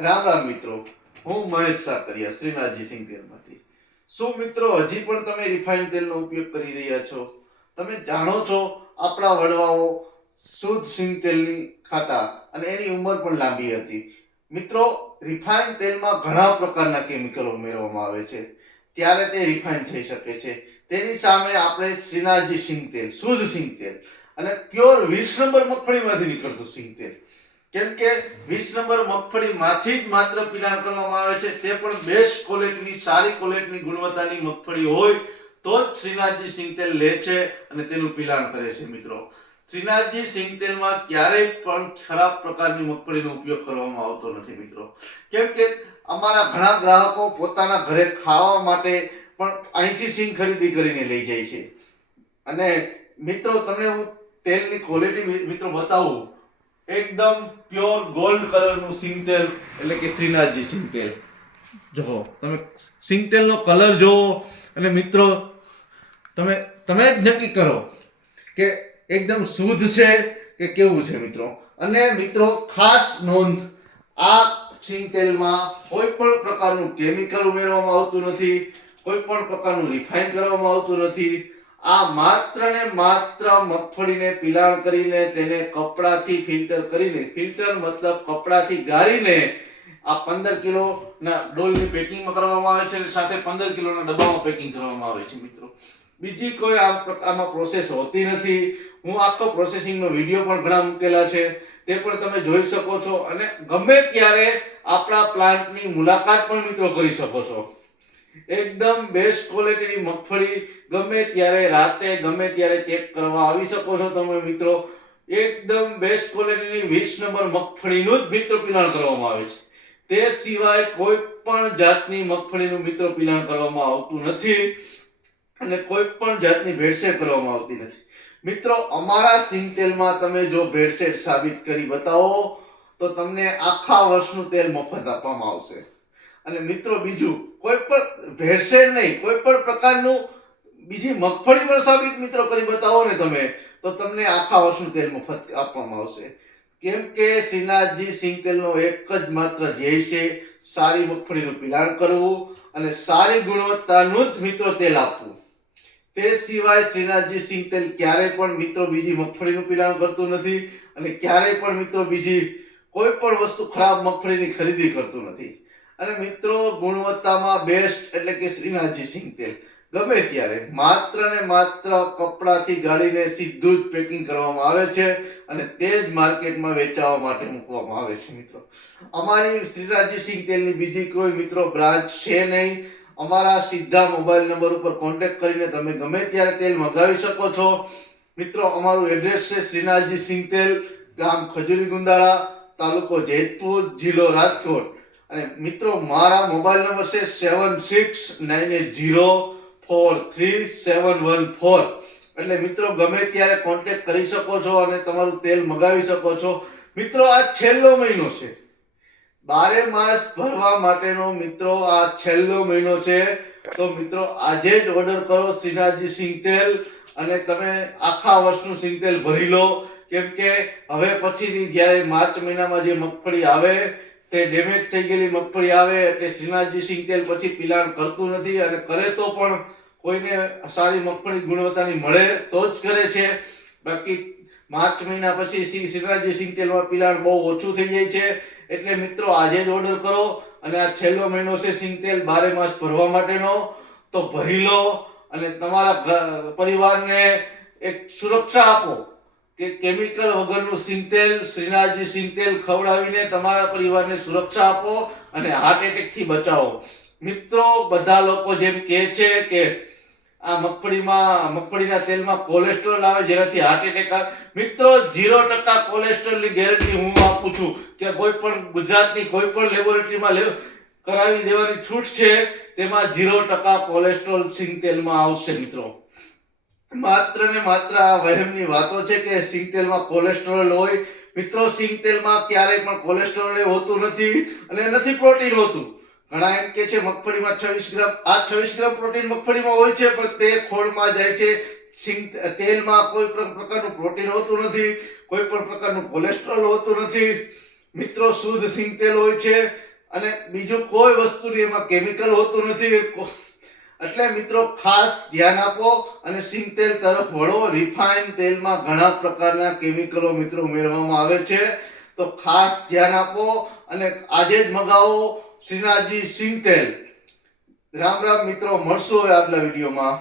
રામ રામ મિત્રો, હું મહેશ સાકરિયા શ્રીનાથજી સિંહ તેલમાંથી. શું મિત્રો હજી પણ તમે રિફાઇન્ડ તેલનો ઉપયોગ કરી રહ્યા છો? તમે જાણો છો આપણા વડવાઓ શુદ્ધ સિંગ તેલની ખાતા અને એની ઉંમર પણ લાંબી હતી. મિત્રો, રિફાઇન્ડ તેલમાં ઘણા પ્રકારના કેમિકલો ઉમેરવામાં આવે છે, ત્યારે તે રિફાઇન્ડ થઈ શકે છે. તેની સામે આપણે શ્રીનાથજી સિંગ તેલ, શુદ્ધ સિંગ તેલ અને પ્યોર 20 નંબર મગફળીમાંથી નીકળતું સિંગ તેલ, કેમ કે 20 નંબર મગફળીમાંથી જ માત્ર પિલાણ કરવામાં આવે છે, તે પણ બેસ્ટ ક્વોલિટીની, સારી ક્વોલિટીની, ગુણવત્તાની મગફળી હોય તો જ શ્રીનાથજી સિંગ તેલ લે છે અને તેનું પિલાણ કરે છે. મિત્રો, શ્રીનાથજી સિંગ તેલમાં ક્યારેય પણ ખરાબ પ્રકારની મગફળીનો ઉપયોગ કરવામાં આવતો નથી મિત્રો, કેમ કે અમારા ઘણા ગ્રાહકો પોતાના ઘરે ખાવા માટે પણ અહીંથી સિંગ ખરીદી કરીને લઈ જાય છે. અને મિત્રો, તમને હું તેલની ક્વોલિટી મિત્રો બતાવું. એકદમ પ્યોર ગોલ્ડ કલરનું સિંગ તેલ એટલે કે શ્રીનાથજી સિંગ તેલ. જો તમે સિંગ તેલનો કલર જુઓ અને મિત્રો તમે જ નક્કી કરો કે એકદમ શુદ્ધ છે કે કેવું છે મિત્રો. અને મિત્રો, ખાસ નોંધ, આ સિંગ તેલમાં કોઈ પણ પ્રકારનું કેમિકલ ઉમેરવામાં આવતું નથી, કોઈ પણ પ્રકારનું રિફાઇન કરવામાં આવતું નથી. આ માત્ર ને માત્ર મગફળીને પિલાણ કરીને તેને કપડાથી ફિલ્ટર કરીને, ફિલ્ટર મતલબ કપડાથી ગાળીને આ 15 કિલોના ડોલની પેકિંગમાં કરવામાં આવે છે અને સાથે 15 કિલોના ડબ્બામાં પેકિંગ કરવામાં આવે છે મિત્રો. બીજી કોઈ આમાં પ્રોસેસ હોતી નથી. હું આખો પ્રોસેસિંગનો વિડીયો પણ ઘણા મૂકેલા છે, તે પણ તમે જોઈ શકો છો. અને ગમે ત્યારે આપણા પ્લાન્ટની મુલાકાત પણ મિત્રો કરી શકો છો. એકદમ બેસ્ટ ક્વોલિટીની મગફળી ગમે ત્યારે રાતે ગમે ત્યારે ચેક કરવા આવી શકો છો તમે મિત્રો. એકદમ બેસ્ટ ક્વોલિટીની 20 નંબર મગફળીનું જ મિત્રો પિલાણ કરવામાં આવે છે. તે સિવાય કોઈ પણ જાતની મગફળીનું મિત્રો પિલાણ કરવામાં આવતું નથી અને કોઈ પણ જાતની ભેળસેળ કરવામાં આવતી નથી. મિત્રો, અમારા સિંગ તેલમાં તમે જો ભેળસેળ સાબિત કરી બતાવો તો તમને આખા વર્ષનું તેલ મફત આપવામાં આવશે. અને મિત્રો, બીજું કોઈ પણ ભેળસેળ નહીં, કોઈ પણ પ્રકારનું બીજી મગફળી પણ સાબિત મિત્રો કરી બતાવો ને તમે, તો તમને આખા વર્ષનું તેલ મફત આપવામાં આવશે. કેમ કે શ્રીનાથજી સિંગ તેલનો એક જ માત્ર ધ્યેય છે, સારી મગફળીનું પિલાણ કરવું અને સારી ગુણવત્તાનું જ મિત્રો તેલ આપવું. તે સિવાય શ્રીનાથજી સિંગ તેલ ક્યારેય પણ મિત્રો બીજી મગફળીનું પિલાણ કરતું નથી અને ક્યારેય પણ મિત્રો બીજી કોઈ પણ વસ્તુ ખરાબ મગફળીની ખરીદી કરતું નથી. અને મિત્રો, ગુણવત્તામાં બેસ્ટ એટલે કે શ્રીનાથજી સિંગ તેલ ગમે ત્યારે માત્ર ને માત્ર કપડાથી ગાળીને સીધું જ પેકિંગ કરવામાં આવે છે અને તે જ માર્કેટમાં વેચાવા માટે મૂકવામાં આવે છે મિત્રો. અમારી શ્રીનાથજી સિંગ તેલની બીજી કોઈ મિત્રો બ્રાન્ચ છે નહીં. અમારા સીધા મોબાઈલ નંબર ઉપર કોન્ટેક્ટ કરીને તમે ગમે ત્યારે તેલ મંગાવી શકો છો મિત્રો. અમારું એડ્રેસ છે શ્રીનાથજી સિંગ તેલ, ગામ ખજૂરી ગુંદાળા, તાલુકો જેતપુર, જિલ્લો રાજકોટ. અને મિત્રો, મારા મોબાઈલ નંબર છે 7698043714. એટલે મિત્રો ગમે ત્યારે કોન્ટેક્ટ કરી શકો છો અને તમારું તેલ મંગાવી શકો છો. મિત્રો, આ છેલ્લો મહિનો છે 12 માસ ભરવા માટેનો મિત્રો. આ છેલ્લો મહિનો છે તો મિત્રો આજે જ ઓર્ડર કરો શ્રીનાથજી સિંગ તેલ અને તમે આખા વર્ષનું સિંગ તેલ ભરી લો. કેમ કે હવે પછીની જ્યારે માર્ચ મહિનામાં જે મગફળી આવે તે ડેમેજ થઈ ગયેલી મગફળી આવે એટલે શ્રીનાથજી સિંગ તેલ પછી પિલાણ કરતું નથી, અને કરે તો પણ કોઈને સારી મગફળી ગુણવત્તાની મળે તો જ કરે છે. બાકી માર્ચ મહિના પછી શ્રીનાથજી સિંગ તેલમાં પિલાણ બહુ ઓછું થઈ જાય છે. એટલે મિત્રો આજે જ ઓર્ડર કરો અને આ છેલ્લો મહિનો છે સિંગ તેલ 12 માસ ભરવા માટેનો, તો ભરી લો અને તમારા પરિવારને એક સુરક્ષા આપો કે કેમિકલ વગરનું સિંગ તેલ, શ્રીનાથજી સિંગ તેલ ખવડાવીને તમારા પરિવારને સુરક્ષા આપો અને હાર્ટ એટેક થી બચાવો. મિત્રો, બધા લોકો જેમ કહે છે કે આ મગફળીના તેલમાં કોલેસ્ટ્રોલ આવે જેનાથી હાર્ટ એટેક આવે. મિત્રો, 0% કોલેસ્ટ્રોલની ગેરંટી હું આપું છું કે કોઈ પણ ગુજરાતની કોઈ પણ લેબોરેટરીમાં કરાવી દેવાની છૂટ છે, તેમાં 0% કોલેસ્ટ્રોલ સિંગ તેલમાં આવશે મિત્રો. માત્ર ને માત્ર આ વહેમની વાતો છે કે સિંગ તેલમાં કોલેસ્ટ્રોલ હોય. મિત્રો, સિંગ તેલમાં ક્યારેય પણ કોલેસ્ટ્રોલ હોતું નથી અને નથી પ્રોટીન હોતું. ઘણા એમ કે છે મગફળીમાં 26 ગ્રામ પ્રોટીન મગફળીમાં હોય છે, પણ તે ખોળમાં જાય છે. સિંગ તેલમાં કોઈ પણ પ્રકારનું પ્રોટીન હોતું નથી, કોઈ પણ પ્રકારનું કોલેસ્ટ્રોલ હોતું નથી મિત્રો. શુદ્ધ સિંગ તેલ હોય છે, અને બીજું કોઈ વસ્તુની એમાં કેમિકલ હોતું નથી. એટલે મિત્રો ખાસ ધ્યાન આપો અને સિંગ તેલ તરફ વળો. રિફાઇન તેલમાં ઘણા પ્રકારના કેમિકલો મિત્રો ઉમેરવામાં આવે છે, તો ખાસ ધ્યાન આપો અને આજે જ મગાવો શ્રીનાથજી સિંગ તેલ. રામ રામ મિત્રો, મળશું હવે આગલા વિડીયોમાં.